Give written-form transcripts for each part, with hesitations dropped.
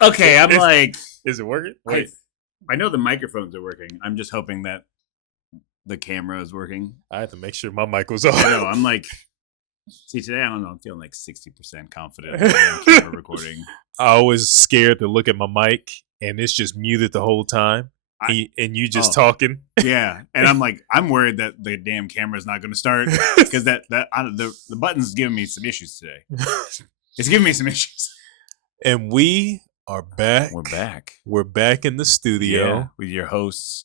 Okay, I'm like, is it working? Wait, I know the microphones are working. I'm just hoping that the camera is working. I have to make sure my mic was on. I know. I'm like, see, today I don't know. I'm feeling like 60% confident in camera recording. I was scared to look at my mic, and it's just muted the whole time. And you just talking. Yeah, and I'm like, I'm worried that the damn camera's not going to start because the button's giving me some issues today. It's giving me some issues. And we are back. We're back. We're back in the studio with your hosts,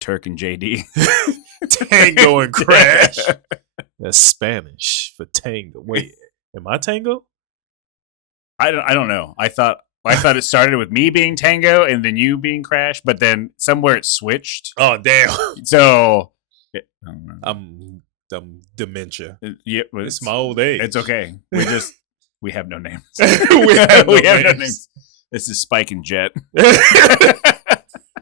Turk and JD. Tango and Crash. That's Spanish for tango. Wait, am I tango? I don't know. I thought it started with me being Tango and then you being Crash, but then somewhere it switched. Oh damn! So I'm dementia. Yeah, it's my old age. It's okay. We have no names. we have no names. This is Spike and Jet.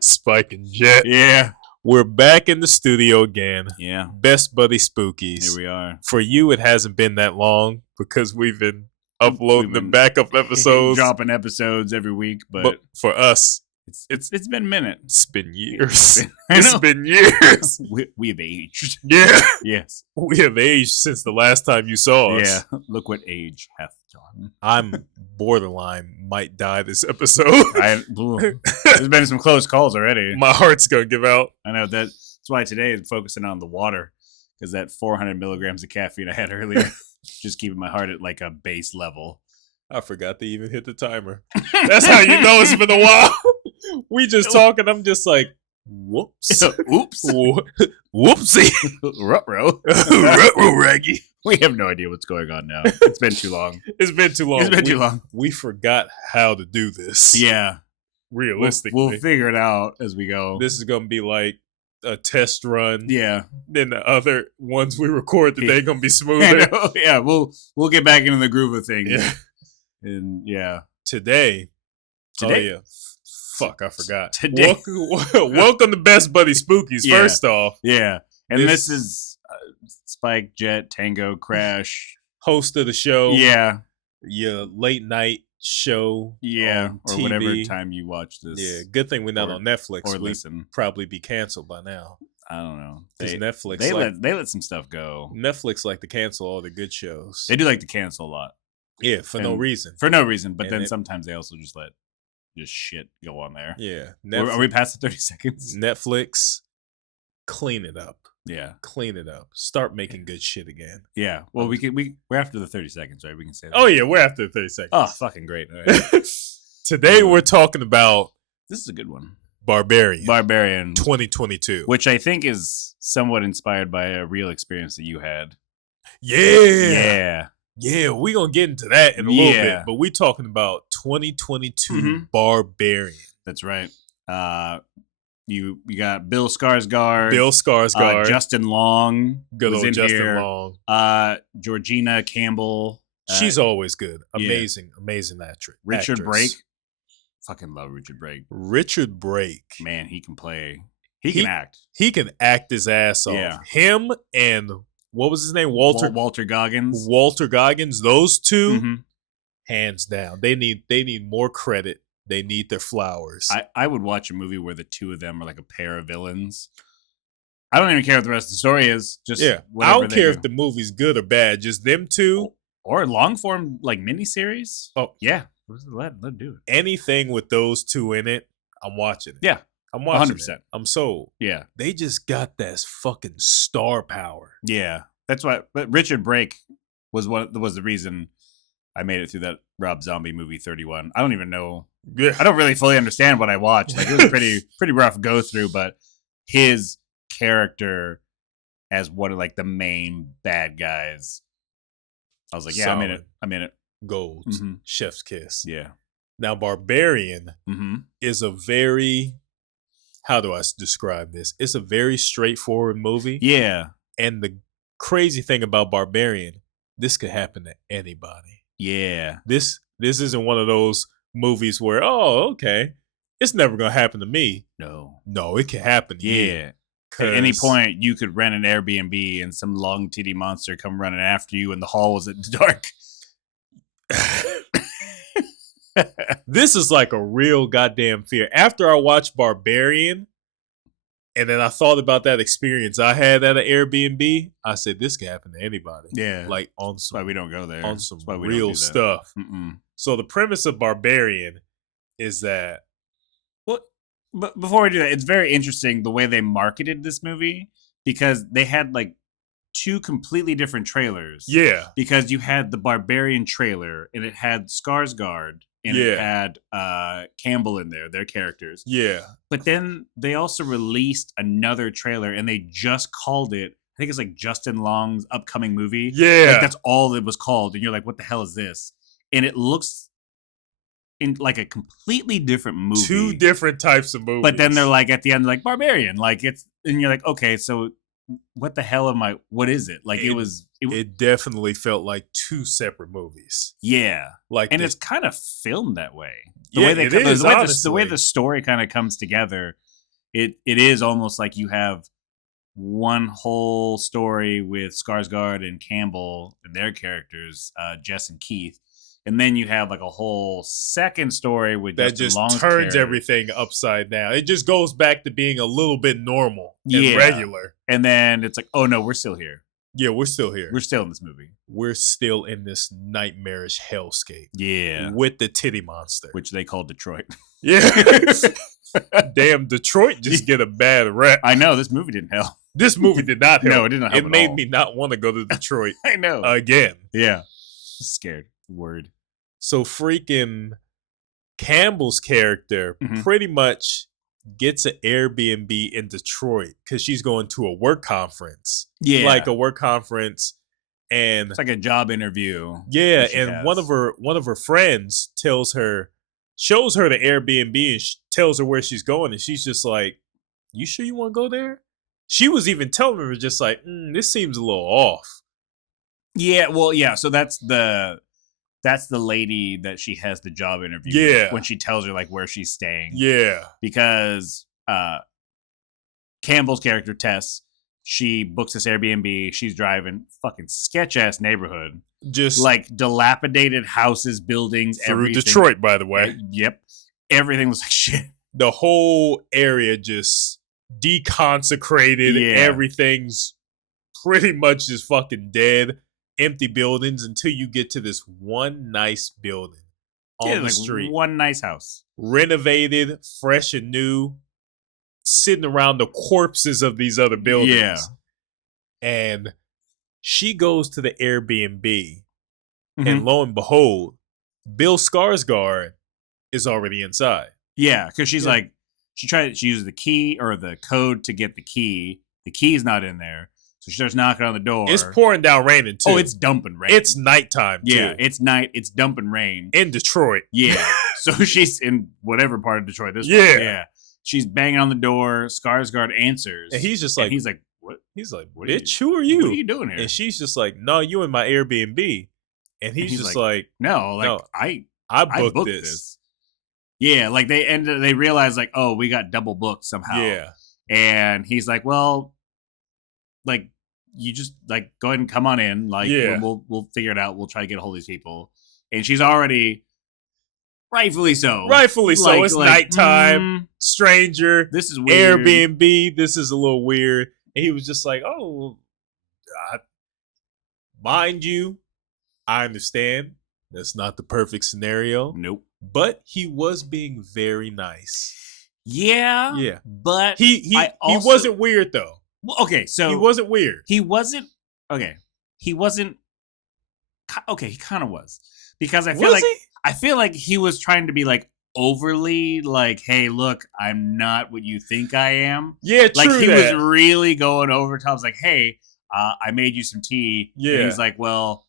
Spike and Jet. Yeah. We're back in the studio again. Yeah. Best Buddy Spookies. Here we are. For you, it hasn't been that long because we've been uploading the backup episodes. Dropping episodes every week. But for us, it's been a minute. It's been years. It's been years. We have aged. Yeah. Yes. We have aged since the last time you saw us. Yeah. Look what age hath done. I'm borderline might die this episode. There's been some close calls already. My heart's going to give out. I know. That's why today is focusing on the water. Because that 400 milligrams of caffeine I had earlier, just keeping my heart at like a base level. I forgot to even hit the timer. That's how you know it's been a while. We just talking. I'm just like, whoops. Oops. Whoopsie. Ruh-roh. Ruh-roh, Raggy. We have no idea what's going on now. It's been too long. It's been too long. We forgot how to do this. Yeah. Realistically. We'll figure it out as we go. This is going to be like a test run. Yeah. Then the other ones we record today going to be smoother. Yeah. We'll get back into the groove of things. Yeah. And yeah. Today. Oh yeah. Fuck, I forgot. Today. Welcome to Best Buddy Spookies, first off. Yeah. And this is Spike, Jet, Tango, Crash. Host of the show. Yeah. Your late night show. Yeah. Or TV. whatever time you watch this. Yeah. Good thing we're not on Netflix. Or listen. Probably be canceled by now. I don't know. Netflix. They let some stuff go. Netflix like to cancel all the good shows. They do like to cancel a lot. Yeah, for no reason. For no reason. But then sometimes they also just let shit go on there. Yeah. Are we past the 30 seconds? Netflix, clean it up. Yeah. Clean it up. Start making good shit again. Yeah. Well, we're after the 30 seconds, right? We can say that. Oh, yeah. We're after the 30 seconds. Oh, fucking great. All right. Today we're talking about... This is a good one. Barbarian 2022. Which I think is somewhat inspired by a real experience that you had. Yeah. Yeah, we're going to get into that in a little bit. But we're talking about 2022 Barbarian. That's right. You got Bill Skarsgård. Justin Long. Good old Justin here. Long. Georgina Campbell. She's always good. Amazing actress. Richard Brake. Fucking love Richard Brake. Richard Brake. Man, he can play. He can act. He can act his ass off. Yeah. Him and... What was his name? Walter Goggins. Walter Goggins. Those two, hands down. They need more credit. They need their flowers. I would watch a movie where the two of them are like a pair of villains. I don't even care what the rest of the story is. Just I don't care if the movie's good or bad. Just them two, or long form like miniseries. Oh yeah, let do it. Anything with those two in it, I'm watching it. Yeah. I'm watching 100%. it. I'm sold. Yeah. They just got that fucking star power. Yeah. That's why. But Richard Brake was the reason I made it through that Rob Zombie movie 31. I don't even know. Yeah. I don't really fully understand what I watched. Like, it was a pretty rough go through, but his character as one of like the main bad guys, I was like, yeah, solid. I'm in it. Gold. Chef's kiss. Yeah. Now Barbarian is a very... How do I describe this? It's a very straightforward movie. Yeah. And the crazy thing about Barbarian, this could happen to anybody. Yeah. This isn't one of those movies where, oh, okay, it's never going to happen to me. No, it can happen to you. At any point, you could rent an Airbnb and some long titty monster come running after you and the hall was at dark. This is like a real goddamn fear. After I watched Barbarian, and then I thought about that experience I had at an Airbnb, I said this can happen to anybody. Yeah, like on that's why we don't go there. On some That's why we real don't do that. stuff. Mm-mm. So the premise of Barbarian is that. Well, but before we do that, it's very interesting the way they marketed this movie because they had like 2 completely different trailers. Yeah. Because you had the Barbarian trailer and it had Skarsgård and it had Campbell in there, their characters. Yeah. But then they also released another trailer and they just called it, I think it's like Justin Long's upcoming movie. Yeah. Like that's all it was called. And you're like, what the hell is this? And it looks in like a completely different movie. 2 different types of movies. But then they're like at the end, like Barbarian. Like it's, and you're like, okay, so what the hell am I? What is it? Like it definitely felt like 2 separate movies. Yeah, like, and it's kind of filmed that way. The way the way the story kind of comes together, it is almost like you have one whole story with Skarsgård and Campbell and their characters, Jess and Keith. And then you have like a whole second story with that just turns everything upside down. It just goes back to being a little bit normal and regular. And then it's like, oh no, we're still here. Yeah, we're still here. We're still in this movie. We're still in this nightmarish hellscape. Yeah. With the titty monster. Which they call Detroit. Yeah. Damn, Detroit just get a bad rap. I know, this movie didn't help. This movie did not help. No, it didn't help. It made me not want to go to Detroit. I know. Again. Yeah. Scared. Word. So freaking Campbell's character pretty much gets an Airbnb in Detroit because she's going to a work conference. Yeah. Like a work conference. And it's like a job interview. Yeah. And one of her friends shows her the Airbnb and tells her where she's going. And she's just like, you sure you want to go there? She was even telling her just like, this seems a little off. Yeah. Well, yeah. So that's the lady that she has the job interview with when she tells her like where she's staying. Yeah. Because Campbell's character, Tess, she books this Airbnb. She's driving fucking sketch ass neighborhood. Just like dilapidated houses, buildings, through everything. Detroit, by the way. Yep. Everything was like shit. The whole area just deconsecrated. Yeah. Everything's pretty much just fucking dead. Empty buildings until you get to this one nice building on the street. One nice house. Renovated, fresh and new, sitting around the corpses of these other buildings. Yeah. And she goes to the Airbnb, and lo and behold, Bill Skarsgård is already inside. Yeah, because she's like, she uses the key or the code to get the key. The key's not in there. So she starts knocking on the door. It's pouring down raining, too. Oh, it's dumping rain. It's nighttime, too. Yeah, it's night. It's dumping rain. In Detroit. Yeah. So she's in whatever part of Detroit this was. Yeah. She's banging on the door. Skarsgård answers. And he's just like... he's like, what? He's like, bitch, who are you? What are you doing here? And she's just like, no, you in my Airbnb. And he's just like... No, I booked this. Yeah, like they realize like, oh, we got double booked somehow. Yeah. And he's like, well... like you just like go ahead and come on in, like we'll figure it out. We'll try to get a hold of these people. And she's already rightfully so. It's nighttime, stranger. This is weird. Airbnb. This is a little weird. And he was just like, oh, mind you, I understand that's not the perfect scenario. Nope. But he was being very nice. Yeah. But he wasn't weird though. Well, okay, so he wasn't weird. He wasn't okay. He wasn't okay. He kind of was because I feel like he was trying to be like overly like, hey, look, I'm not what you think I am. Yeah, true. Like he was really going over top. I was like, hey, I made you some tea. Yeah, and he's like, well,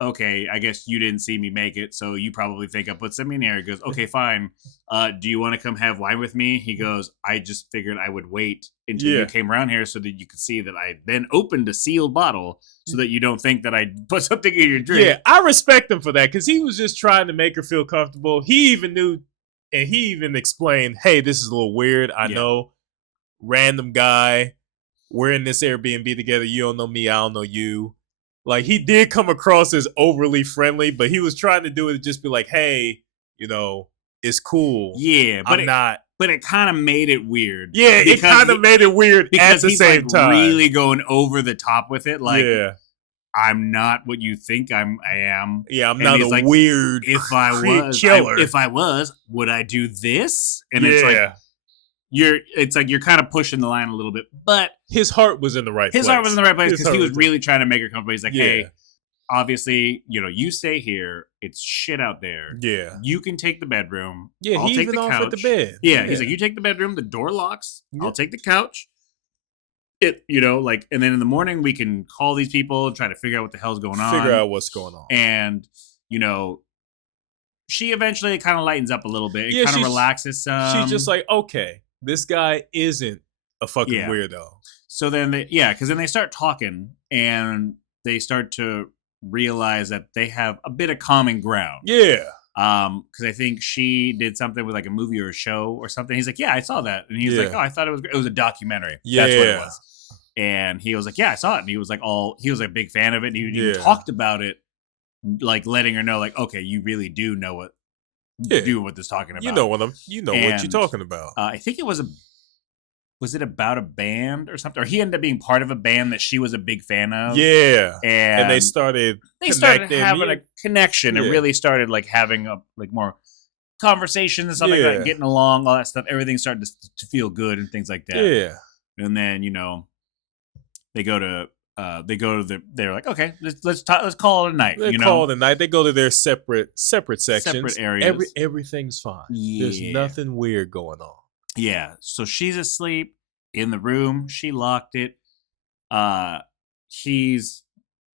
okay, I guess you didn't see me make it, so you probably think I put some in here. He goes, okay, fine. Do you want to come have wine with me? He goes, I just figured I would wait until you came around here so that you could see that I then opened a sealed bottle so that you don't think that I put something in your drink. Yeah, I respect him for that because he was just trying to make her feel comfortable. He even knew, and he even explained, hey, this is a little weird. I know. Random guy. We're in this Airbnb together. You don't know me. I don't know you. like he did come across as overly friendly, but he was trying to do it to just be like, hey, it's cool. Yeah, I'm not. But it kind of made it weird. Yeah, it kind of made it weird at the he's same like time. really going over the top with it. Like, yeah. I'm not what you think I am. Yeah, I'm and not a like, weird if I was killer. if I was, would I do this? And yeah. it's like you're kind of pushing the line a little bit, but his heart was in the right place. His heart was in the right place because he was really trying to make her comfortable. He's like, Yeah. hey, obviously, you stay here. It's shit out there. Yeah. You can take the bedroom. Yeah, I'll he take even the couch. offered the bed. Yeah, he's like, you take the bedroom, the door locks. Yeah. I'll take the couch. And then in the morning we can call these people and try to figure out what the hell's going on. Figure out what's going on. And, she eventually kind of lightens up a little bit. It kind of relaxes some. She's just like, okay, this guy isn't a fucking weirdo. So then, because then they start talking and they start to realize that they have a bit of common ground. Yeah. Because I think she did something with like a movie or a show or something. He's like, yeah, I saw that. And he's like, oh, I thought it was a documentary. Yeah. That's what it was. And he was like, yeah, I saw it. And he was like a big fan of it. And he talked about it, like letting her know, like, okay, you really do know what this is talking about. You know what you're talking about. I think it was it about a band or something? Or he ended up being part of a band that she was a big fan of. Yeah. And they started having a connection and really started like having more conversations and stuff like that, getting along, all that stuff. Everything started to feel good and things like that. Yeah. And then, they're like, okay, let's call it a night. Call it a night. They go to their separate sections. Separate areas. Everything's fine. Yeah. There's nothing weird going on. Yeah. So she's asleep in the room. She locked it. He's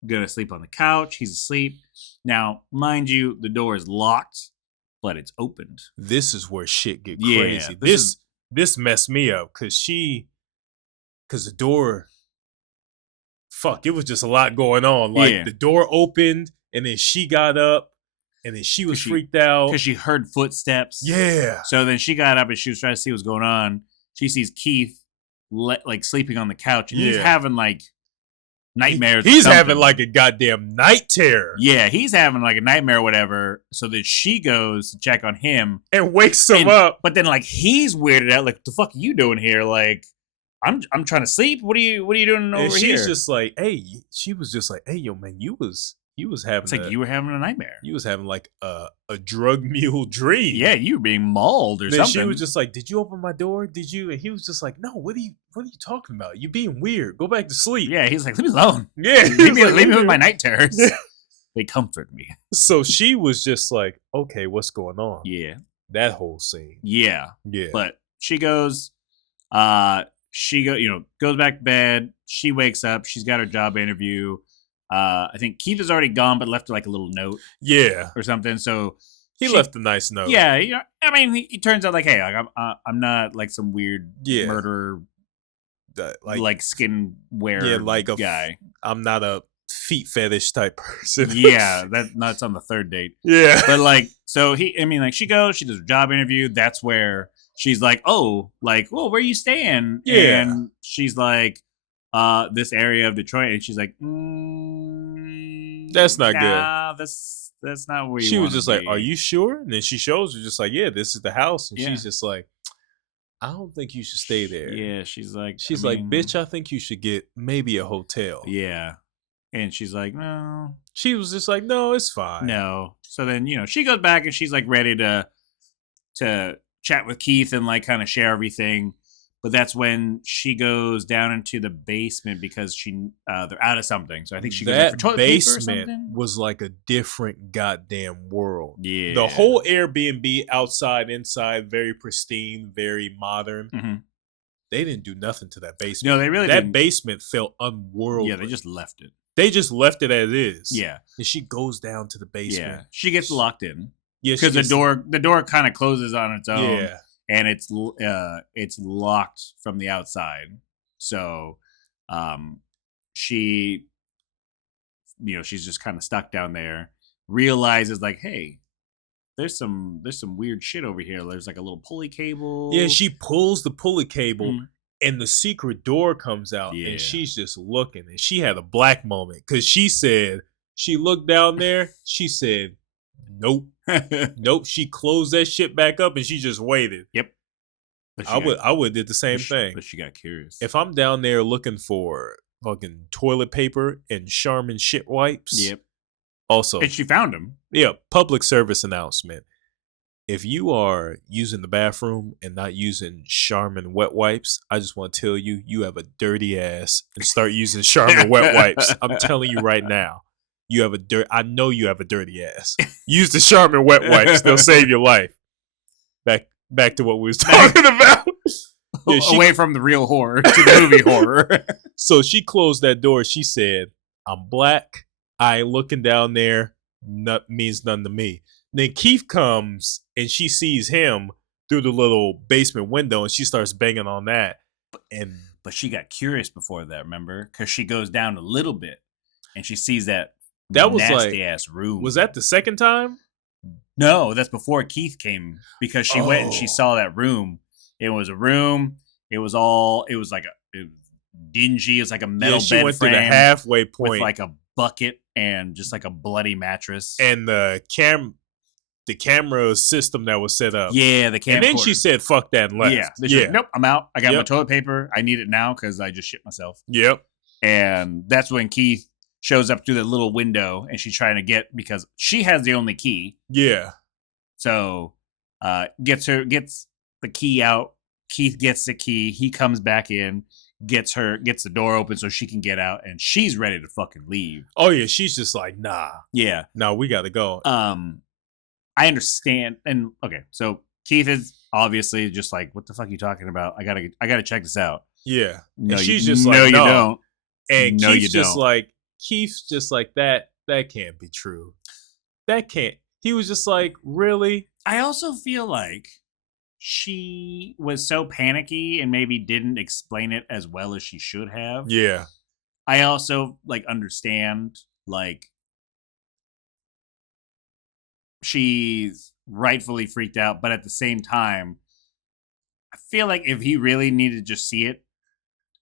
gonna sleep on the couch. He's asleep. Now, mind you, the door is locked, but it's opened. This is where shit get crazy. This messed me up because the door. Fuck, it was just a lot going on. Like the door opened and then she got up and then she was freaked out. Because she heard footsteps. Yeah. So then she got up and she was trying to see what's going on. She sees Keith like sleeping on the couch and he's having like nightmares. He's having like a goddamn night terror. Yeah, he's having like a nightmare or whatever. So then she goes to check on him. And wakes him up. But then like he's weirded out. Like, what the fuck are you doing here? Like, I'm trying to sleep. What are you doing over here? She's just like, hey, she was just like, hey, yo, man, you was having. It's like you were having a nightmare. You was having like a drug mule dream. Yeah, you were being mauled or something. She was just like, did you open my door? Did you? And he was just like, no. What are you talking about? You being weird. Go back to sleep. Yeah, he's like, leave me alone. Yeah, leave me with my night terrors. They comfort me. So she was just like, okay, what's going on? Yeah, that whole scene. Yeah. But she goes. Goes back to bed. She wakes up. She's got her job interview. I think Keith is already gone, but left like a little note. Yeah. Or something. So he left a nice note. Yeah. I mean, he turns out like, hey, like, I'm not like some weird murderer, like skin wearer guy. I'm not a feet fetish type person. Yeah. That's on the third date. Yeah. But like, so she goes, she does her job interview. That's where she's like, oh, like, well, where are you staying? Yeah. And she's like, this area of Detroit. And she's like, that's not good. That's not where you She was just be. like, are you sure? And then she shows her just like, yeah, this is the house. And she's just like, I don't think you should stay there. Yeah, she's like, bitch, I think you should get maybe a hotel. Yeah. And she's like, no. She was just like, no, it's fine. No. So then, she goes back and she's like ready to chat with Keith and like kind of share everything. But that's when she goes down into the basement because they're out of something. So I think she goes for toilet paper or something. Basement was like a different goddamn world. Yeah. The whole Airbnb, outside, inside, very pristine, very modern. Mm-hmm. They didn't do nothing to that basement. No, they really didn't. That basement felt unworldly. Yeah, they just left it. They just left it as is. Yeah. And she goes down to the basement. Yeah. She gets locked in. Yeah, because the door kind of closes on its own. Yeah. And it's locked from the outside. So she she's just kind of stuck down there. Realizes like, hey, there's some weird shit over here. There's like a little pulley cable. Yeah, she pulls the pulley cable And the secret door comes out, Yeah. and she's just looking, and she had a black moment because she looked down there, she said, "Nope, nope." She closed that shit back up, and she just waited. Yep. I would did the same thing. But she got curious. If I'm down there looking for fucking toilet paper and Charmin shit wipes, Yep. Also, and she found him. Yeah, public service announcement. If you are using the bathroom and not using Charmin wet wipes, I just want to tell you, you have a dirty ass and start using Charmin wet wipes. I'm telling you right now, I know you have a dirty ass. Use the Charmin wet wipes; they'll save your life. Back to what we was talking about. Yeah, away from the real horror to the movie horror. So she closed that door. She said, "I'm black. I ain't looking down there. Means nothing to me." Then Keith comes and she sees him through the little basement window and she starts banging on that. But she got curious before that, remember? Because she goes down a little bit and she sees that was nasty ass room. Was that the second time? No, that's before Keith came because she went and she saw that room. It was a room. It was like it was dingy. It's like a metal she bed went frame to the halfway point with like a bucket and just like a bloody mattress and the camera system that was set up. Yeah, the camera. And then she said, "Fuck that," and left. Yeah. Like, nope, I'm out. I got my toilet paper. I need it now because I just shit myself. Yep. And that's when Keith shows up through the little window and she's trying to get, because she has the only key. Yeah. So gets the key out. Keith gets the key. He comes back in, gets the door open so she can get out, and she's ready to fucking leave. Oh yeah, she's just like, nah. Yeah. No, we gotta go. I understand. And okay, so Keith is obviously just like, what the fuck are you talking about? I gotta check this out. Yeah. No, and she's just like, no, you no. don't. And no, Keith's you just don't. like, that can't be true. That can't. He was just like, really? I also feel like she was so panicky and maybe didn't explain it as well as she should have. Yeah. I also understand she's rightfully freaked out, but at the same time, I feel like if he really needed to just see it,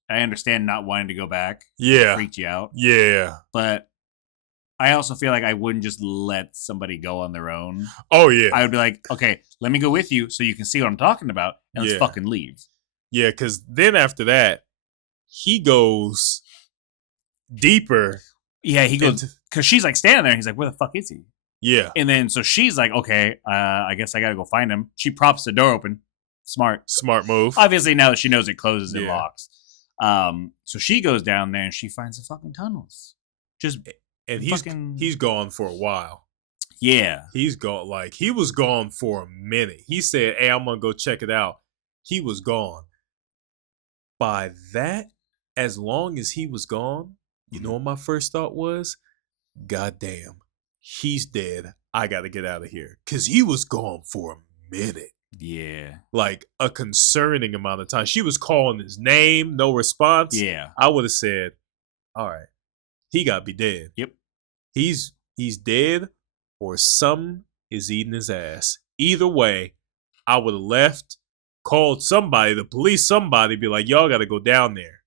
I understand not wanting to go back. Yeah. It freaked you out. Yeah. But I also feel like I wouldn't just let somebody go on their own. Oh, yeah. I would be like, okay, let me go with you so you can see what I'm talking about, and let's fucking leave. Yeah, because then after that, he goes deeper. Yeah, he goes, because she's standing there, and he's like, where the fuck is he? Yeah. And then so she's like, okay, I guess I gotta go find him. She props the door open. Smart move. Obviously, now that she knows it closes and locks. So she goes down there and she finds the fucking tunnels. And he's gone for a while. Yeah. He's gone, he was gone for a minute. He said, "Hey, I'm gonna go check it out." He was gone. By that, as long as he was gone, you know what my first thought was? God damn. He's dead. I got to get out of here. Because he was gone for a minute. Yeah. A concerning amount of time. She was calling his name, no response. Yeah. I would have said, all right, he got to be dead. Yep. He's dead or something is eating his ass. Either way, I would have left, called somebody, the police, somebody, be like, y'all got to go down there.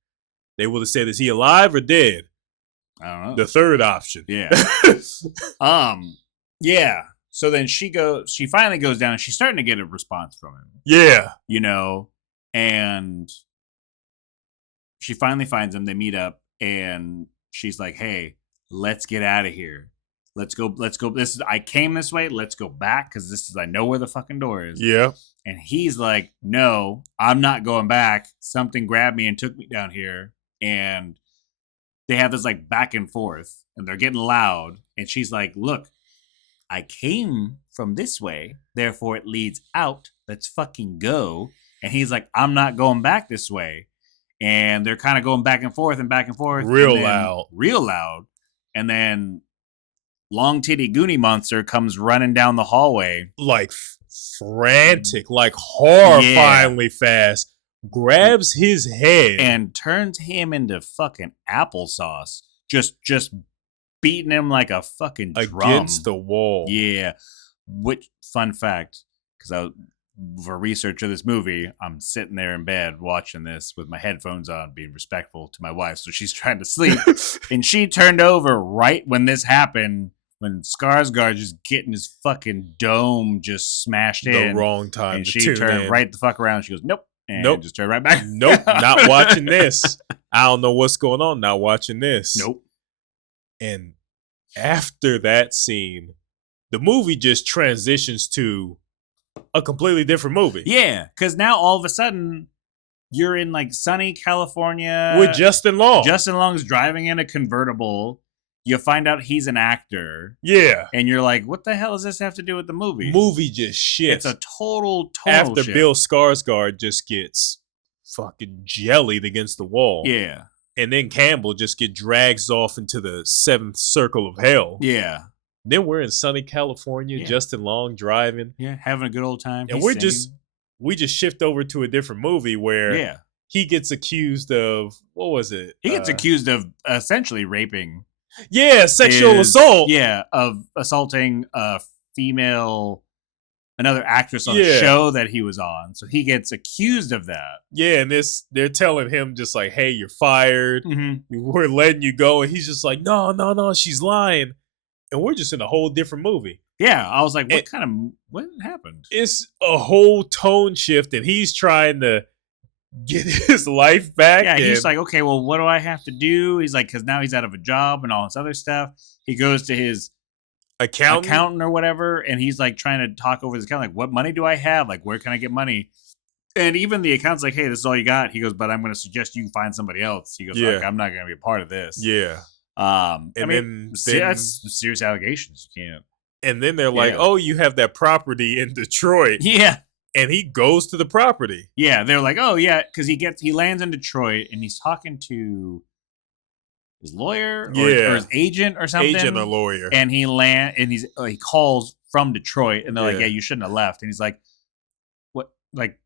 They would have said, is he alive or dead? I don't know. The third option. Yeah. Yeah. So then she finally goes down and she's starting to get a response from him. Yeah. And she finally finds him. They meet up and she's like, hey, let's get out of here. Let's go. I came this way. Let's go back because I know where the fucking door is. Yeah. And he's like, no, I'm not going back. Something grabbed me and took me down here. And they have this back and forth and they're getting loud. And she's like, look, I came from this way. Therefore it leads out. Let's fucking go. And he's like, I'm not going back this way. And they're kind of going back and forth. Real loud. And then Long Titty Goonie Monster comes running down the hallway. Frantic, horrifyingly fast. Grabs his head and turns him into fucking applesauce. Just beating him like a fucking drum against the wall. Yeah. Which fun fact, because for research of this movie, I'm sitting there in bed watching this with my headphones on, being respectful to my wife. So she's trying to sleep. And she turned over right when this happened, when Skarsgård just getting his fucking dome just smashed in. The wrong time and to she tune turned in. right the fuck around. She goes, nope. And Nope. just turned right back. Nope. Not watching this. I don't know what's going on. Not watching this. Nope. And after that scene, the movie just transitions to a completely different movie. Yeah, because now all of a sudden you're in like sunny California With Justin Long. Justin Long's driving in a convertible. You find out he's an actor. Yeah. And you're like, what the hell does this have to do with the movie? Movie just shifts. It's a total After shift. Bill Skarsgård just gets fucking jellied against the wall. Yeah. And then Campbell just drags off into the seventh circle of hell. Yeah. Then we're in sunny California, Yeah. Justin Long driving. Yeah, having a good old time. And He's we just shift over to a different movie where yeah. he gets accused of, what was it? He gets accused of essentially raping. Yeah, sexual assault. Yeah, of assaulting a female, another actress on a Yeah. show that he was on. So he gets accused of that. Yeah, and they're telling him just like, hey, you're fired. Mm-hmm. We're letting you go. And he's just like, no, she's lying. And we're just in a whole different movie. Yeah, I was like, what happened? It's a whole tone shift, and he's trying to get his life back. Yeah, he's like, okay, well, what do I have to do? He's like, because now he's out of a job and all this other stuff. He goes to his accountant or whatever, and he's like trying to talk over his account, like, what money do I have? Like, where can I get money? And even the accountant's like, hey, this is all you got. He goes, but I'm going to suggest you find somebody else. He goes, Yeah. like, I'm not going to be a part of this. Yeah. And And then that's serious allegations. You can't. And then they're like, Yeah. oh, you have that property in Detroit. Yeah. And he goes to the property. Yeah. They're like, oh, yeah. Because he lands in Detroit and he's talking to his lawyer or his agent or something. Agent or lawyer. And he he calls from Detroit and they're like, yeah, you shouldn't have left. And he's like, what? Like,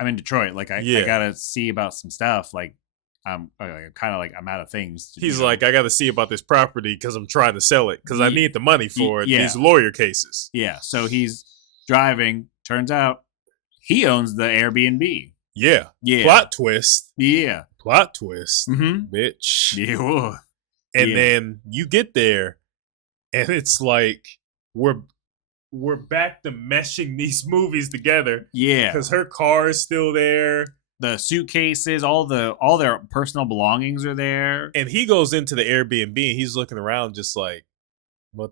I'm in Detroit. Like, I got to see about some stuff. Like, I'm kind of like, I'm out of things. He's like, I got to see about this property because I'm trying to sell it because I need the money for these lawyer cases. Yeah. So he's driving. Turns out he owns the Airbnb. Yeah. Yeah. Plot twist. Yeah. Plot twist. Mm-hmm. Bitch. Yeah. And then you get there and it's like, we're back to meshing these movies together. Yeah. Because her car is still there. The suitcases, all their personal belongings are there. And he goes into the Airbnb and he's looking around just like, what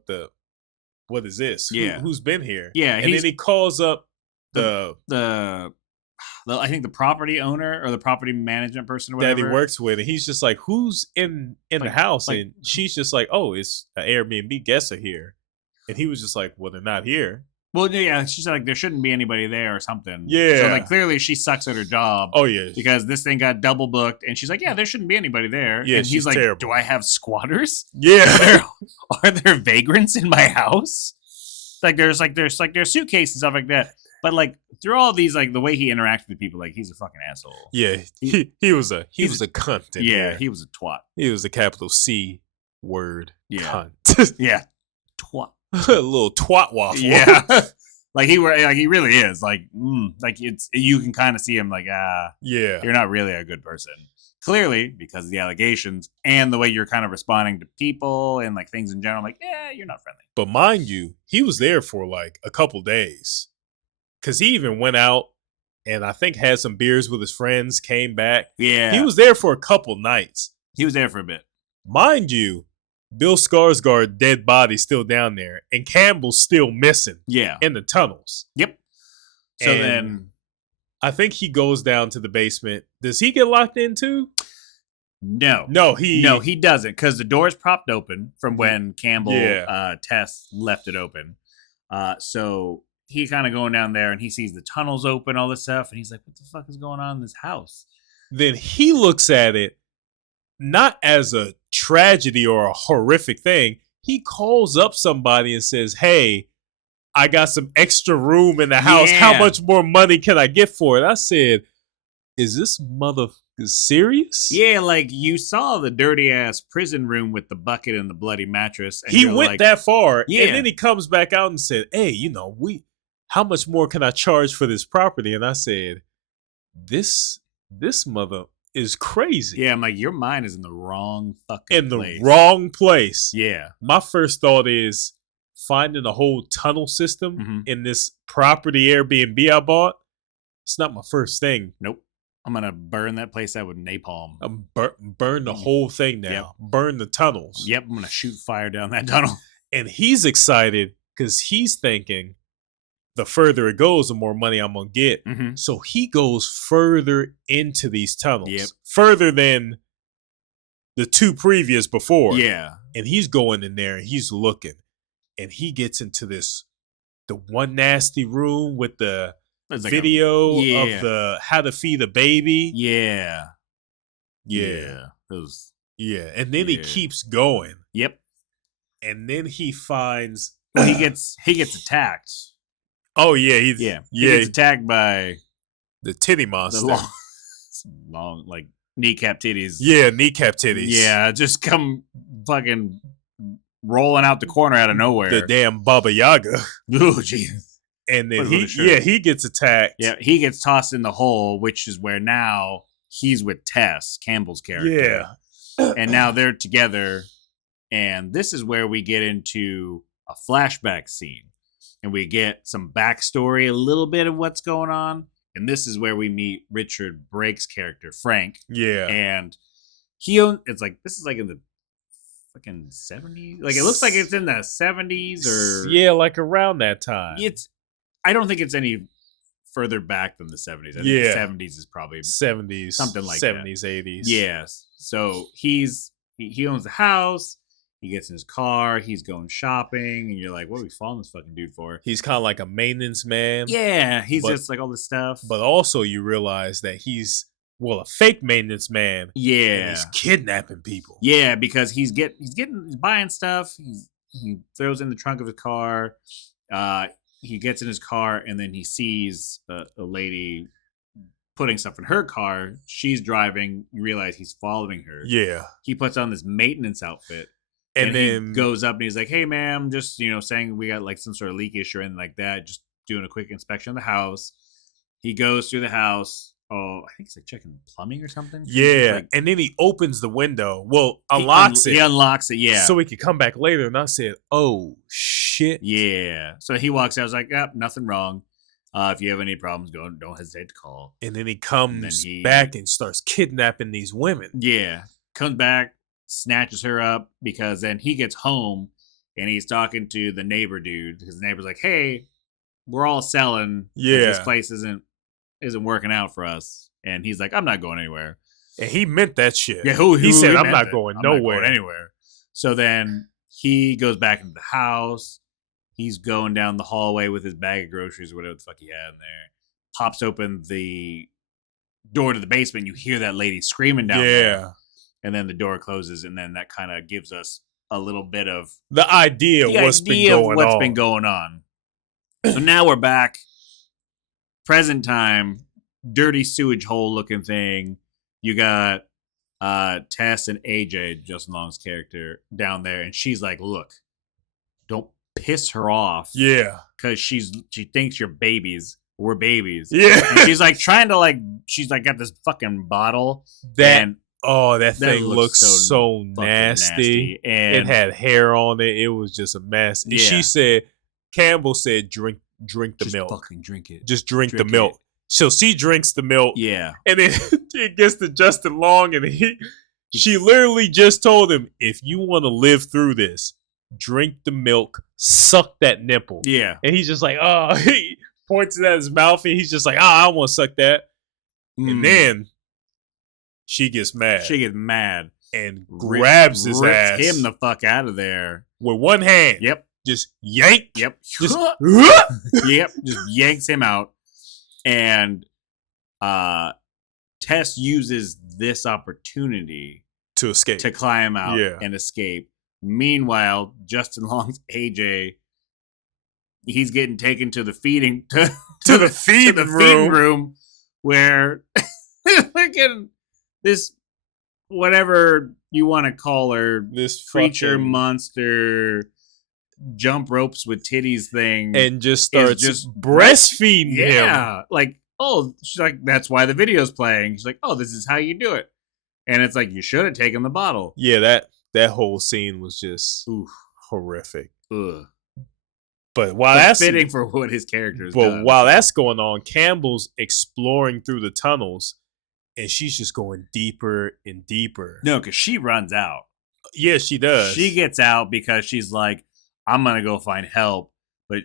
is this? Yeah. Who's been here? Yeah. And then he calls up the I think the property owner or the property management person or whatever that he works with, and he's just like, who's in the house? And she's just like, oh, it's an Airbnb guests are here. And he was just like, well, they're not here. Well, yeah, she said like there shouldn't be anybody there or something. Yeah. So like clearly she sucks at her job. Oh yeah. Because this thing got double booked, and she's like, yeah, there shouldn't be anybody there. Yeah, and he's like, terrible. do I have squatters? Yeah. Are there vagrants in my house? There's suitcases and stuff like that. But like through all these, like the way he interacts with people, like he's a fucking asshole. Yeah, he was a cunt. He was a twat. He was a capital C word. Yeah. Cunt. Yeah, twat. A little twat waffle. Yeah, like he really is. Like it's you can kind of see him like yeah, you're not really a good person. Clearly, because of the allegations and the way you're kind of responding to people and like things in general, like you're not friendly. But mind you, he was there for like a couple days. Because he even went out and I think had some beers with his friends, came back. Yeah. He was there for a couple nights. He was there for a bit. Mind you, Bill Skarsgård's dead body still down there and Campbell's still missing. Yeah. In the tunnels. Yep. So and then I think he goes down to the basement. Does he get locked in too? No, he doesn't, because the door's propped open from when Campbell Tess left it open. So he kind of going down there and he sees the tunnels open, all this stuff, and he's like, what the fuck is going on in this house? Then he looks at it not as a tragedy or a horrific thing. He calls up somebody and says, hey, I got some extra room in the house. Yeah. How much more money can I get for it? I said, is this motherfucker serious? Yeah, like you saw the dirty ass prison room with the bucket and the bloody mattress. And he went that far. Yeah. And then he comes back out and said, hey, how much more can I charge for this property? And I said, this mother is crazy. Yeah, I'm like, your mind is in the wrong fucking In place. the wrong place. Yeah. My first thought is finding a whole tunnel system in this property Airbnb I bought. It's not my first thing. Nope. I'm gonna burn that place out with napalm. Burn the whole thing now. Yep. Burn the tunnels. Yep, I'm gonna shoot fire down that tunnel. And he's excited because he's thinking the further it goes, the more money I'm gonna get. So he goes further into these tunnels, further than the two previous before. Yeah, and he's going in there and he's looking, and he gets into the one nasty room with the video of the how to feed a baby. Yeah. And then he keeps going. Yep. And then he finds he gets attacked. Oh yeah, he gets attacked by the titty monster. The long like kneecap titties. Yeah, kneecap titties. Yeah, just come fucking rolling out the corner out of nowhere. The damn Baba Yaga. Oh jeez. And then he gets attacked. Yeah, he gets tossed in the hole, which is where now he's with Tess, Campbell's character. Yeah. And now they're together. And this is where we get into a flashback scene. And we get some backstory, a little bit of what's going on. And this is where we meet Richard Brake's character, Frank. Yeah. And it's like, this is like in the fucking 70s. Like, it looks like it's in the 70s or... Yeah, like around that time. I don't think it's any further back than the 70s. I think the 70s is probably 70s, something like 70s, 80s. Yes. So he owns the house. He gets in his car. He's going shopping, and you're like, "What are we following this fucking dude for?" He's kind of like a maintenance man. Yeah, he's just like all this stuff. But also, you realize that he's a fake maintenance man. Yeah, and he's kidnapping people. Yeah, because he's buying stuff. He throws in the trunk of his car. He gets in his car, and then he sees a lady putting stuff in her car. She's driving. You realize he's following her. Yeah. He puts on this maintenance outfit. And then he goes up and he's like, "Hey, ma'am, just, saying we got like some sort of leak issue or anything like that. Just doing a quick inspection of the house." He goes through the house. Oh, I think he's like checking plumbing or something. Yeah. And then he opens the window. Well, unlocks it. He unlocks it, yeah. So he could come back later. And I said, oh, shit. Yeah. So he walks out. I was like, nothing wrong. If you have any problems, don't hesitate to call. And then he comes back and starts kidnapping these women. Yeah. Comes back, snatches her up, because then he gets home and he's talking to the neighbor dude, because the neighbor's like, "Hey, we're all selling. Yeah. This place isn't working out for us." And he's like, "I'm not going anywhere." And he meant that shit. Yeah, he said, I'm not going nowhere. Anywhere. So then he goes back into the house. He's going down the hallway with his bag of groceries or whatever the fuck he had in there. Pops open the door to the basement. You hear that lady screaming down there. And then the door closes, and then that kind of gives us a little bit of the idea of what's been going on. So now we're back. Present time, dirty sewage hole looking thing. You got Tess and AJ, Justin Long's character, down there, and she's like, "Look, don't piss her off." Yeah. Because she thinks you're babies. We're babies. Yeah. And she's like trying to she's like got this fucking bottle. That thing looks so nasty. And it had hair on it. It was just a mess. And she said, Campbell said, drink the milk. Just fucking drink it. Just drink the milk. It. So she drinks the milk. Yeah. And then it gets to Justin Long, and she literally just told him, if you want to live through this, drink the milk, suck that nipple. Yeah. And he's just like, oh, he points it at his mouth, and he's just like, I don't want to suck that. And then she gets mad. And grabs his ass. Rips him the fuck out of there. With one hand. Yep. Just yank. Yep. Just yanks him out. And Tess uses this opportunity to escape. To climb out and escape. Meanwhile, Justin Long's AJ, he's getting taken to the feeding to the feeding room where this whatever you want to call her, this creature monster jump ropes with titties thing and just is starts just breastfeeding him. Yeah, like, oh, she's like, that's why the video's playing. She's like, oh, this is how you do it, and it's like, you should have taken the bottle. Yeah, that whole scene was just horrific. Ugh. But while that's fitting for what his character is. But while that's going on, Campbell's exploring through the tunnels, and she's just going deeper and deeper. No, because she runs out. Yeah, she does. She gets out because she's like, I'm gonna go find help. But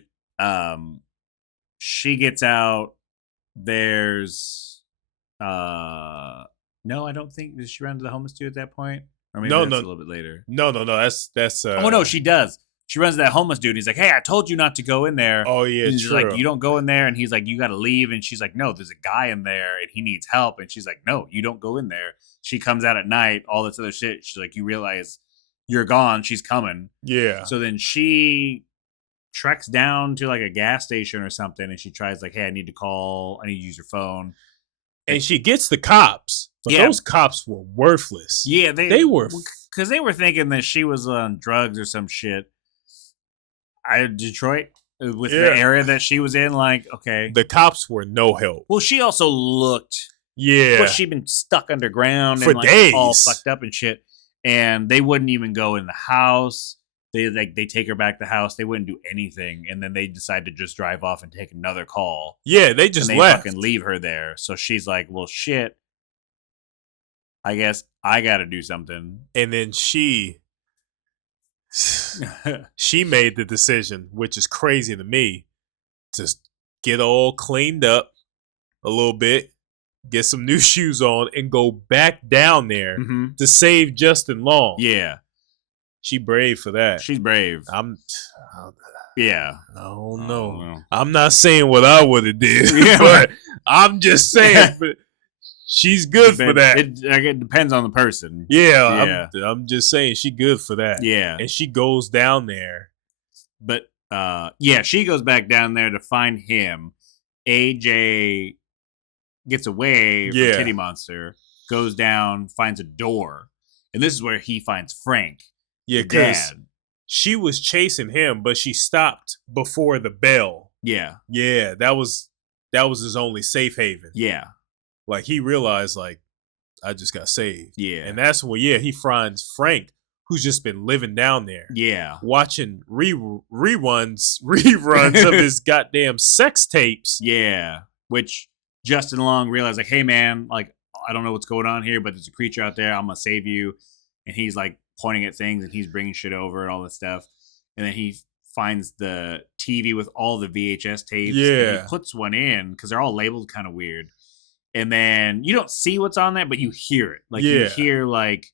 she gets out. There's no, I don't think, does she run to the homeless dude at that point? Or maybe that's a little bit later. No. That's oh no, she does. She runs to that homeless dude. He's like, hey, I told you not to go in there. Oh, yeah, and she's true. like, you don't go in there. And he's like, you got to leave. And she's like, no, there's a guy in there and he needs help. And she's like, no, you don't go in there. She comes out at night, all this other shit. She's like, you realize you're gone. She's coming. Yeah. So then she treks down to like a gas station or something. And she tries like, hey, I need to use your phone. And she gets the cops. But those cops were worthless. Yeah, they were. Because they were thinking that she was on drugs or some shit. Detroit, with the area that she was in, like, okay. The cops were no help. Well, she also looked. Yeah. Well, she'd been stuck underground for and like days, all fucked up and shit. And they wouldn't even go in the house. They take her back to the house. They wouldn't do anything. And then they decide to just drive off and take another call. Yeah, they just left. Fucking leave her there. So she's like, well, shit. I guess I got to do something. And then she made the decision, which is crazy to me, to get all cleaned up a little bit, get some new shoes on, and go back down there to save Justin Long. Yeah. She brave for that. She's brave. Yeah. I don't know. I'm not saying what I would have did, but I'm just saying she's good for that. It depends on the person. Yeah. I'm just saying she good for that. Yeah. And she goes down there. But she goes back down there to find him. AJ gets away from Titty Monster, goes down, finds a door. And this is where he finds Frank. Yeah, because she was chasing him, but she stopped before the bell. Yeah. Yeah, that was his only safe haven. Yeah. Like, he realized, like, I just got saved. Yeah. And that's when, he finds Frank, who's just been living down there. Yeah. Watching reruns of his goddamn sex tapes. Yeah. Which Justin Long realized, like, hey, man, like, I don't know what's going on here, but there's a creature out there. I'm going to save you. And he's, like, pointing at things, and he's bringing shit over and all this stuff. And then he finds the TV with all the VHS tapes. Yeah. And he puts one in, because they're all labeled kind of weird. And then you don't see what's on that, but you hear it. Like, you hear, like,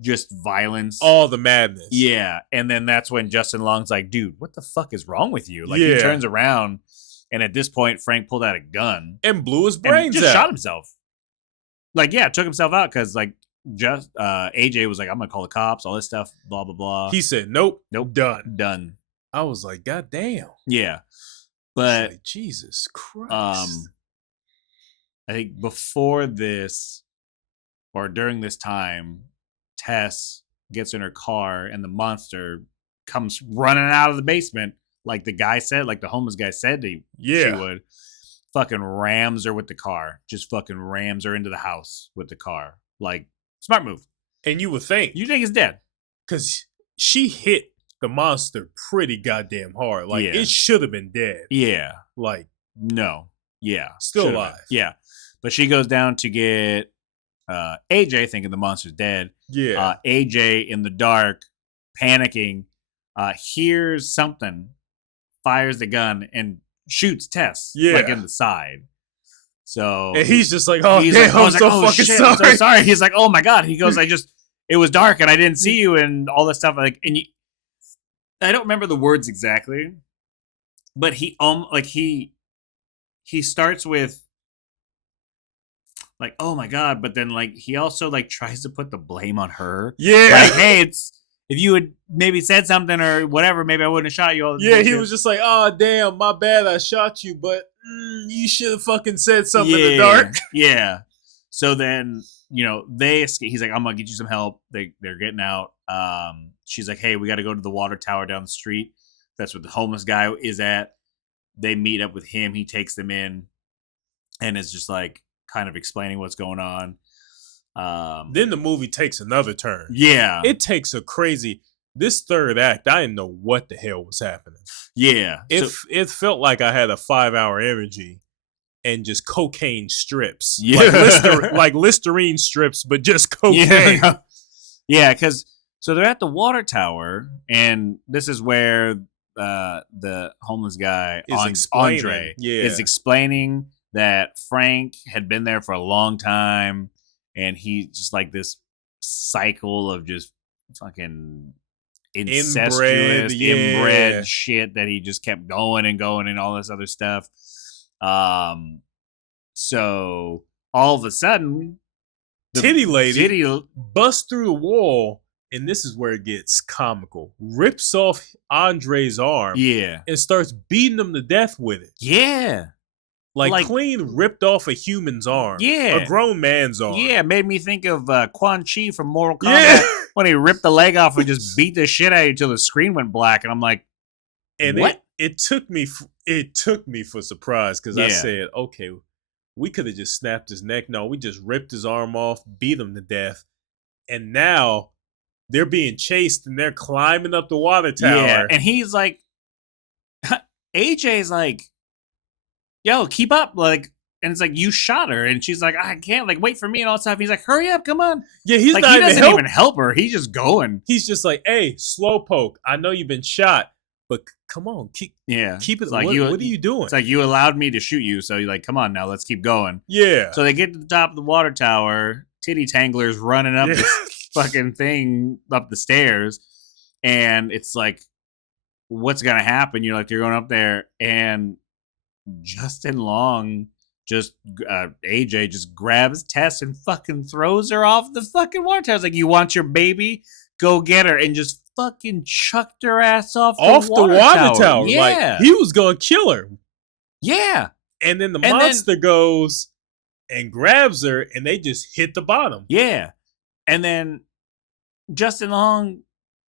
just violence. All the madness. Yeah. And then that's when Justin Long's like, dude, what the fuck is wrong with you? Like, he turns around, and at this point, Frank pulled out a gun. And blew his brains out. Just shot himself. Like, took himself out because, like, AJ was like, I'm going to call the cops, all this stuff, blah, blah, blah. He said, nope, done. I was like, God damn. Yeah. But like, Jesus Christ. I think before this, or during this time, Tess gets in her car and the monster comes running out of the basement, like the guy said, like the homeless guy said she would. Fucking rams her with the car. Just fucking rams her into the house with the car. Like, smart move. And you would think. You think he's dead. Because she hit the monster pretty goddamn hard. Like, it should have been dead. Yeah. Like, no. Yeah. Still alive. Yeah. But she goes down to get AJ, thinking the monster's dead. Yeah. AJ, in the dark, panicking, hears something, fires the gun, and shoots Tess, like, in the side. So, and he's just like, oh, he's damn, like, I'm so fucking shit, sorry. I'm so sorry. He's like, oh my God. He goes, it was dark and I didn't see you and all this stuff. Like, and I don't remember the words exactly, but he starts with, like, oh my God. But then, like, he also, like, tries to put the blame on her. Yeah. Like, hey, if you had maybe said something or whatever, maybe I wouldn't have shot you. All this bullshit. He was just like, oh, damn, my bad, I shot you, but you should have fucking said something in the dark. Yeah. So then, they escape. He's like, I'm gonna get you some help. They're getting out. She's like, hey, we got to go to the water tower down the street. That's what the homeless guy is at. They meet up with him. He takes them in, and is just like kind of explaining what's going on. Then the movie takes another turn. Yeah, it takes a crazy. This third act, I didn't know what the hell was happening. Yeah, it felt like I had a 5-hour energy and just cocaine strips. Yeah. Like Listerine strips, but just cocaine. Yeah, because so they're at the water tower, and this is where the homeless guy, Andre, is explaining that Frank had been there for a long time, and he's just like this cycle of just fucking incestuous, inbred shit that he just kept going and going and all this other stuff. So all of a sudden, the titty lady busts through the wall, and this is where it gets comical. Rips off Andre's arm, and starts beating him to death with it. Yeah. Like clean ripped off a human's arm. Yeah. A grown man's arm. Yeah, it made me think of Quan Chi from Mortal Kombat when he ripped the leg off and just beat the shit out of you until the screen went black. And I'm like, and what? It took me for surprise because I said, okay, we could have just snapped his neck. No, we just ripped his arm off, beat him to death. And now they're being chased and they're climbing up the water tower. Yeah, and he's like, AJ's like, yo, keep up. Like, and it's like, you shot her. And she's like, I can't, like, wait for me and all that stuff. He's like, hurry up, come on. Yeah, he's like, not he doesn't even help her. He's just going. He's just like, hey, slowpoke. I know you've been shot, but come on, keep it. Like, what are you doing? It's like, you allowed me to shoot you, so you're like, come on now, let's keep going. Yeah. So they get to the top of the water tower. Titty Tangler's running up this fucking thing up the stairs, and it's like, what's gonna happen? You're going up there, and Justin Long AJ just grabs Tess and fucking throws her off the fucking water tower. It's like, you want your baby? Go get her, and just fucking chucked her ass off the water tower. Yeah, like, he was gonna kill her. Yeah, and then the monster goes and grabs her, and they just hit the bottom. Yeah, and then Justin Long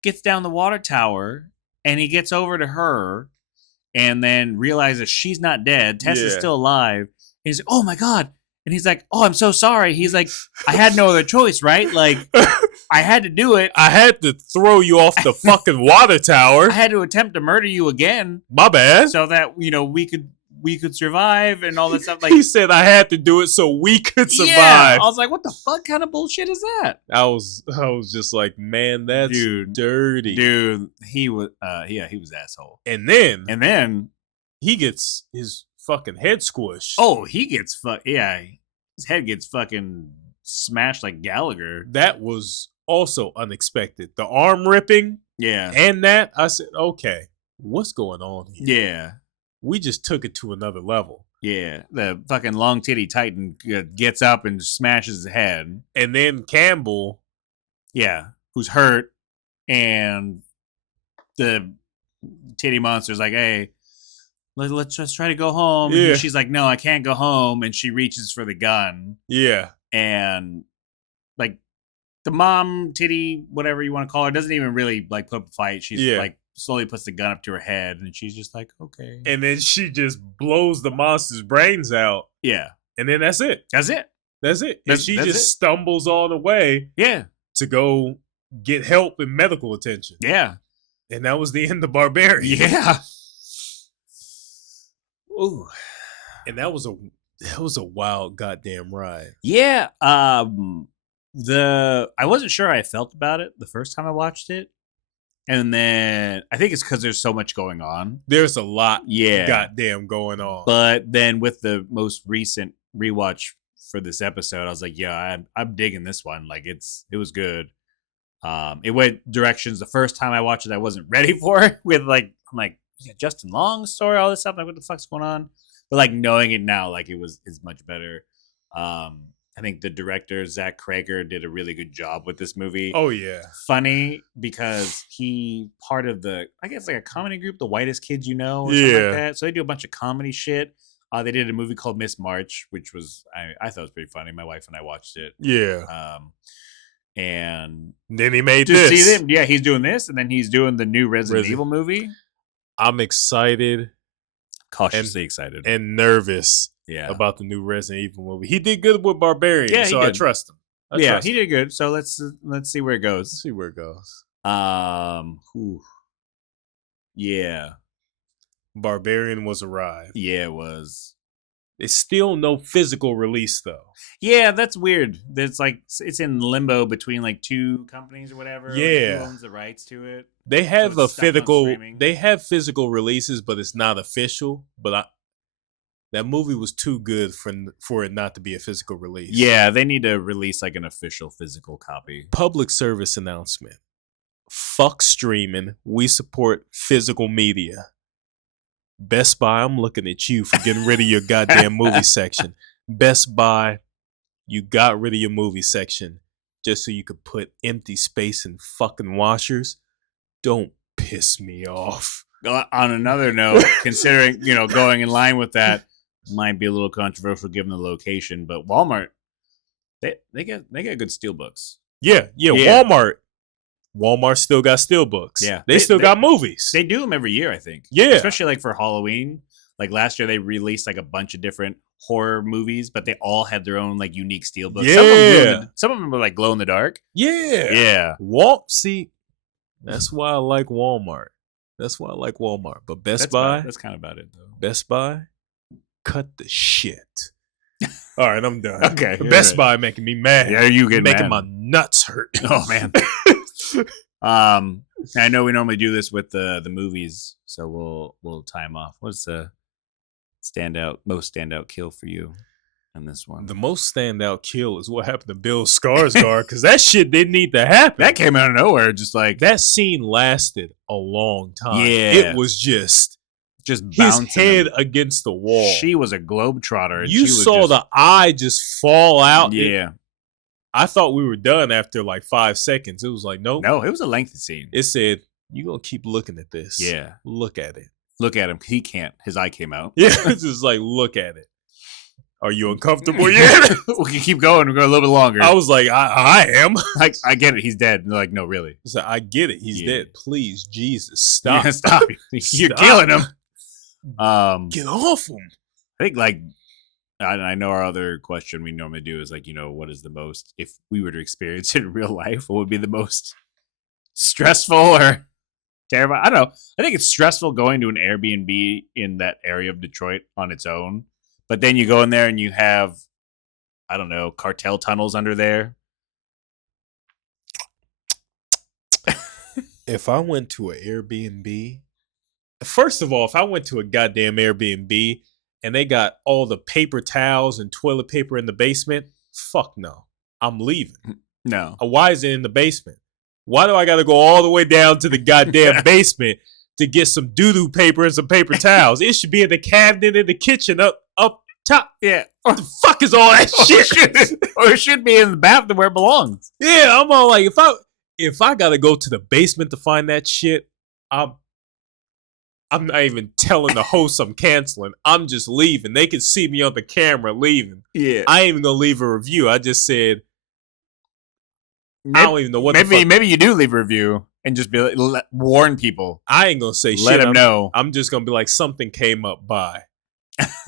gets down the water tower, and he gets over to her, and then realizes she's not dead. Tess is still alive. And he's like, oh my God. And he's like, oh, I'm so sorry. He's like, I had no other choice, right? Like, I had to do it. I had to throw you off the fucking water tower. I had to attempt to murder you again. My bad. So that, we could survive and all that stuff. Like, he said I had to do it so we could survive. Yeah. I was like, what the fuck kind of bullshit is that? I was just like, man, that's dirty. Dude, he was asshole. And then he gets his fucking head squished. Oh, he gets his head gets fucking smashed like Gallagher. That was also unexpected. The arm ripping. Yeah. And that, I said, okay, what's going on here? Yeah. We just took it to another level. Yeah. The fucking long titty Titan gets up and smashes his head. And then Campbell. Yeah. Who's hurt. And the titty monster's like, hey, let's just try to go home. Yeah. And she's like, no, I can't go home. And she reaches for the gun. Yeah. And like the mom titty, whatever you want to call her, doesn't even really like put up a fight. She's like slowly puts the gun up to her head, and she's just like, okay. And then she just blows the monster's brains out. Yeah. And then that's it. That's it. And she just stumbles all the way. Yeah. To go get help and medical attention. Yeah. And that was the end of Barbarian. Yeah. Ooh. And that was a wild goddamn ride. Yeah. I wasn't sure how I felt about it the first time I watched it. And then I think it's because there's so much going on. There's a lot goddamn going on. But then with the most recent rewatch for this episode, I was like, yeah, I'm digging this one. Like, it was good. It went directions the first time I watched it I wasn't ready for. With like, I'm like, yeah, Justin Long's story, all this stuff. Like, what the fuck's going on? But like knowing it now, like is much better. I think the director Zach Krager did a really good job with this movie. Oh yeah, funny because he part of the, I guess, like a comedy group, The Whitest Kids You Know, or something like that. So they do a bunch of comedy shit. They did a movie called Miss March, which was I thought was pretty funny. My wife and I watched it. Yeah. And then he made just this. see them. Yeah, he's doing this, and then he's doing the new Resident Evil movie. I'm excited. Cautiously excited. And nervous about the new Resident Evil movie. He did good with Barbarian, so I trust him. He did good. So let's see where it goes. Let's see where it goes. Yeah. Barbarian was arrived. Yeah, it was. It's still no physical release though. Yeah, that's weird. It's like it's in limbo between like two companies or whatever. Yeah, like who owns the rights to it? They have They have physical releases, but it's not official. But that movie was too good for it not to be a physical release. Yeah, they need to release like an official physical copy. Public service announcement. Fuck streaming. We support physical media. Best Buy, I'm looking at you for getting rid of your goddamn movie section. Best Buy, you got rid of your movie section just so you could put empty space in fucking washers. Don't piss me off. On another note, considering, going in line with that might be a little controversial given the location, but Walmart, they get good steelbooks. Yeah. Walmart still got steelbooks. Yeah. They still got movies. They do them every year, I think. Yeah. Especially like for Halloween. Like last year they released like a bunch of different horror movies, but they all had their own like unique steelbooks. Yeah. Some of them were like glow in the dark. Yeah. See, that's why I like Walmart. But Best Buy. That's kind of about it though. Best Buy, cut the shit. All right, I'm done. Okay. Best Buy making me mad. Yeah, you getting making mad. my nuts hurt. Oh man. I know we normally do this with the movies, so we'll tie them off. What's the most standout kill for you in this one? The most standout kill is what happened to Bill Skarsgård, because that shit didn't need to happen. That came out of nowhere, just like that scene lasted a long time. Yeah, it was just bouncing his head against the wall. She was a globetrotter. You saw the eye just fall out. Yeah. I thought we were done after like 5 seconds. It was like, nope. No, it was a lengthy scene. It said, you're going to keep looking at this. Yeah. Look at it. Look at him. He can't. His eye came out. Yeah. It's just like, look at it. Are you uncomfortable yet? We can keep going. We'll go a little bit longer. I was like, I am. Like, I get it. He's dead. And they're like, no, really. So I get it. He's dead. Please, Jesus, stop. Yeah, stop. You're killing him. Get off him. I think like, I know our other question we normally do is like, what is the most, if we were to experience it in real life, what would be the most stressful or terrifying? I don't know. I think it's stressful going to an Airbnb in that area of Detroit on its own. But then you go in there and you have, I don't know, cartel tunnels under there. If I went to an Airbnb, first of all, if I went to a goddamn Airbnb and they got all the paper towels and toilet paper in the basement, fuck no. I'm leaving. No. Why is it in the basement? Why do I got to go all the way down to the goddamn basement to get some doo-doo paper and some paper towels? It should be in the cabinet in the kitchen up top. Yeah. What the fuck is all that shit? Or it should be in the bathroom where it belongs. Yeah, I'm all like, if I got to go to the basement to find that shit, I'm not even telling the host I'm canceling. I'm just leaving. They can see me on the camera leaving. Yeah. I ain't even going to leave a review. I just said, I don't even know what maybe you do leave a review and just be like, warn people. I ain't going to say shit. Let them know. I'm just going to be like, something came up by.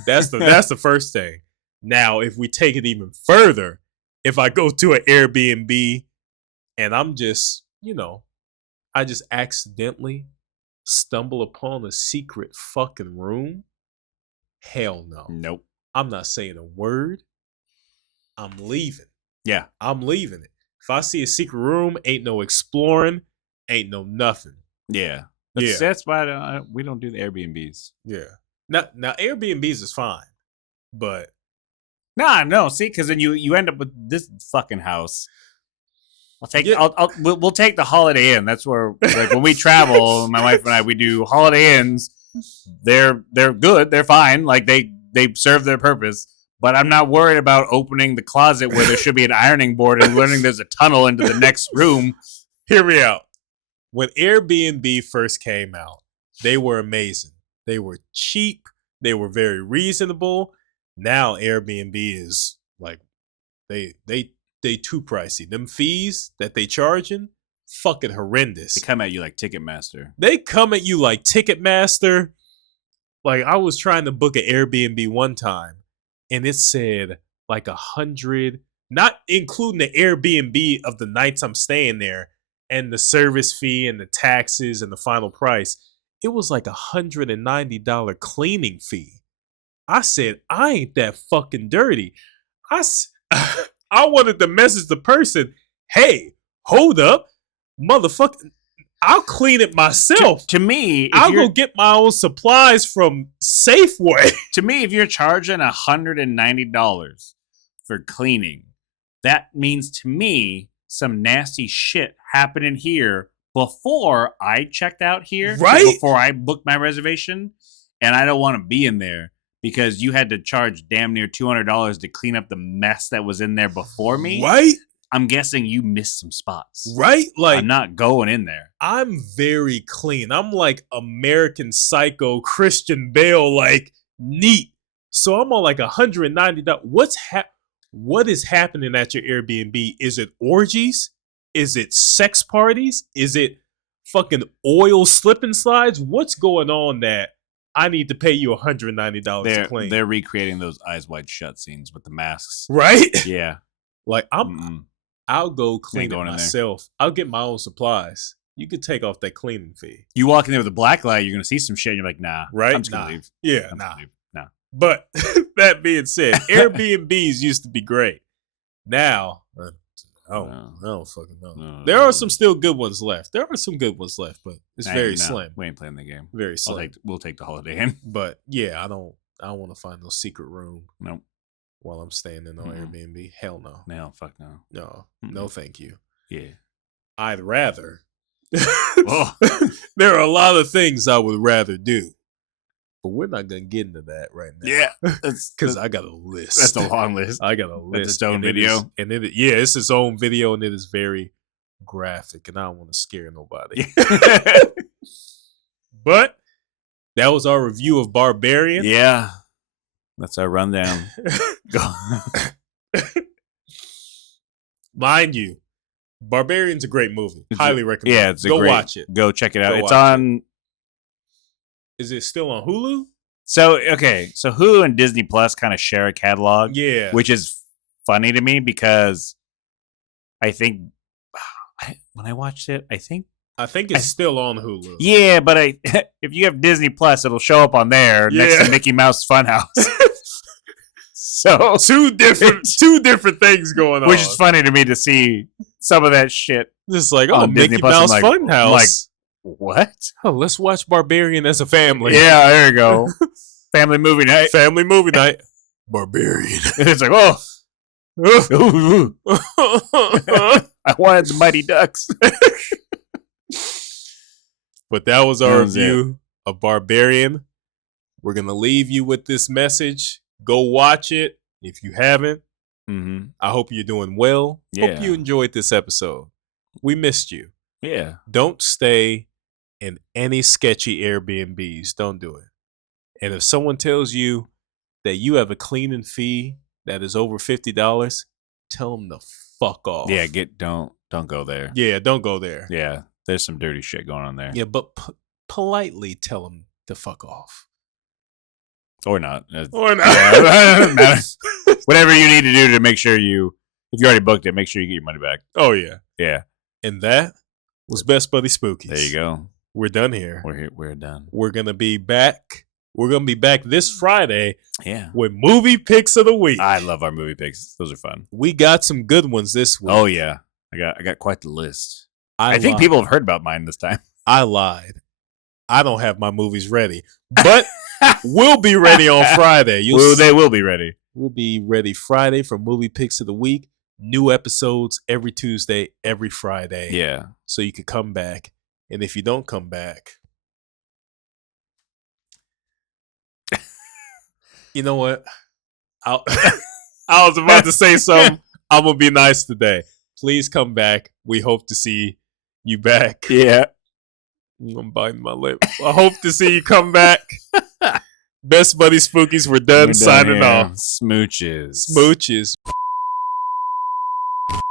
That's the first thing. Now, if we take it even further, if I go to an Airbnb and I'm just, I just accidentally stumble upon a secret fucking room, hell no. Nope. I'm not saying a word. I'm leaving. Yeah. I'm leaving it. If I see a secret room, ain't no exploring, ain't no nothing. Yeah. That's why we don't do the Airbnbs. Yeah. Now Airbnbs is fine, but no. See, because then you end up with this fucking house. We'll take the Holiday Inn. That's where, like, when we travel, my wife and I, we do Holiday Inns. They're good. They're fine. Like they serve their purpose. But I'm not worried about opening the closet where there should be an ironing board and learning there's a tunnel into the next room. Hear me out. When Airbnb first came out, they were amazing. They were cheap. They were very reasonable. Now Airbnb is like they too pricey. Them fees that they charging, fucking horrendous. They come at you like Ticketmaster. They come at you like Ticketmaster. Like I was trying to book an Airbnb one time, and it said like 100, not including the Airbnb of the nights I'm staying there, and the service fee and the taxes and the final price. It was like $190 cleaning fee. I said, I ain't that fucking dirty. I wanted to message the person, hey, hold up, motherfucker. I'll clean it myself. To me, I'll go get my own supplies from Safeway. To me, if you're charging $190 for cleaning, that means to me some nasty shit happened in here before I checked out here, right? Before I booked my reservation, and I don't want to be in there because you had to charge damn near $200 to clean up the mess that was in there before me, right? I'm guessing you missed some spots. Right? Like I'm not going in there. I'm very clean. I'm like American Psycho, Christian Bale, like neat. So I'm on like $190. What is happening at your Airbnb? Is it orgies? Is it sex parties? Is it fucking oil slip and slides? What's going on that I need to pay you $190 to clean? They're recreating those Eyes Wide Shut scenes with the masks. Right? Yeah. Like I'll go clean it myself. I'll get my own supplies. You could take off that cleaning fee. You walk in there with a black light, you're going to see some shit, and you're like, nah. Right? I'm just going to leave. Yeah, Nah. But that being said, Airbnbs used to be great. Now, I don't fucking know. No. There are some still good ones left. There are some good ones left, but it's very slim. We ain't playing the game. Very slim. We'll take the Holiday Inn. But yeah, I don't want to find no secret room. Nope. While I'm staying in no Airbnb. Hell no. No, fuck no. No. No, thank you. Yeah. I'd rather. There are a lot of things I would rather do. But we're not going to get into that right now. Yeah. Because I got a list. That's a long list. I got a list. It's its own video. It's its own video, and it is very graphic, and I don't want to scare nobody. But that was our review of Barbarian. Yeah. That's our rundown. Mind you, Barbarian's a great movie. Highly recommend. Yeah, Go watch it. Go check it out. It's on. Is it still on Hulu? So Hulu and Disney Plus kind of share a catalog. Yeah, which is funny to me because I think when I watched it, I think it's still on Hulu. Yeah, but if you have Disney Plus, it'll show up on there next to Mickey Mouse Funhouse. So two different things going on, which is funny to me to see some of that shit. Just like Mickey Mouse Funhouse. Like, what? Oh, let's watch Barbarian as a family. Yeah, there you go. Family movie night. Family movie night. Barbarian. And it's like, I wanted the Mighty Ducks. But that was our review of Barbarian. We're going to leave you with this message. Go watch it if you haven't. Mm-hmm. I hope you're doing well. Yeah. Hope you enjoyed this episode. We missed you. Yeah. Don't stay in any sketchy Airbnbs. Don't do it. And if someone tells you that you have a cleaning fee that is over $50, tell them to fuck off. Yeah, don't go there. Yeah, don't go there. Yeah, there's some dirty shit going on there. Yeah, but politely tell them to fuck off. Or not. Or not. Yeah. Whatever you need to do to make sure if you already booked it, make sure you get your money back. Oh, yeah. Yeah. And that was Best Buddy Spookies. There you go. We're done here. We're done. We're going to be back. We're going to be back this Friday with movie picks of the week. I love our movie picks. Those are fun. We got some good ones this week. Oh, yeah. I got quite the list. I think people have heard about mine this time. I lied. I don't have my movies ready. But we'll be ready on Friday. They will be ready. We'll be ready Friday for movie picks of the week. New episodes every Tuesday, every Friday. Yeah. So you could come back. And if you don't come back, you know what? I was about to say something. I'm going to be nice today. Please come back. We hope to see you back. Yeah. I'm biting my lip. I hope to see you come back. Best buddy spookies. We're done. We're done Signing here. off. Smooches. Smooches.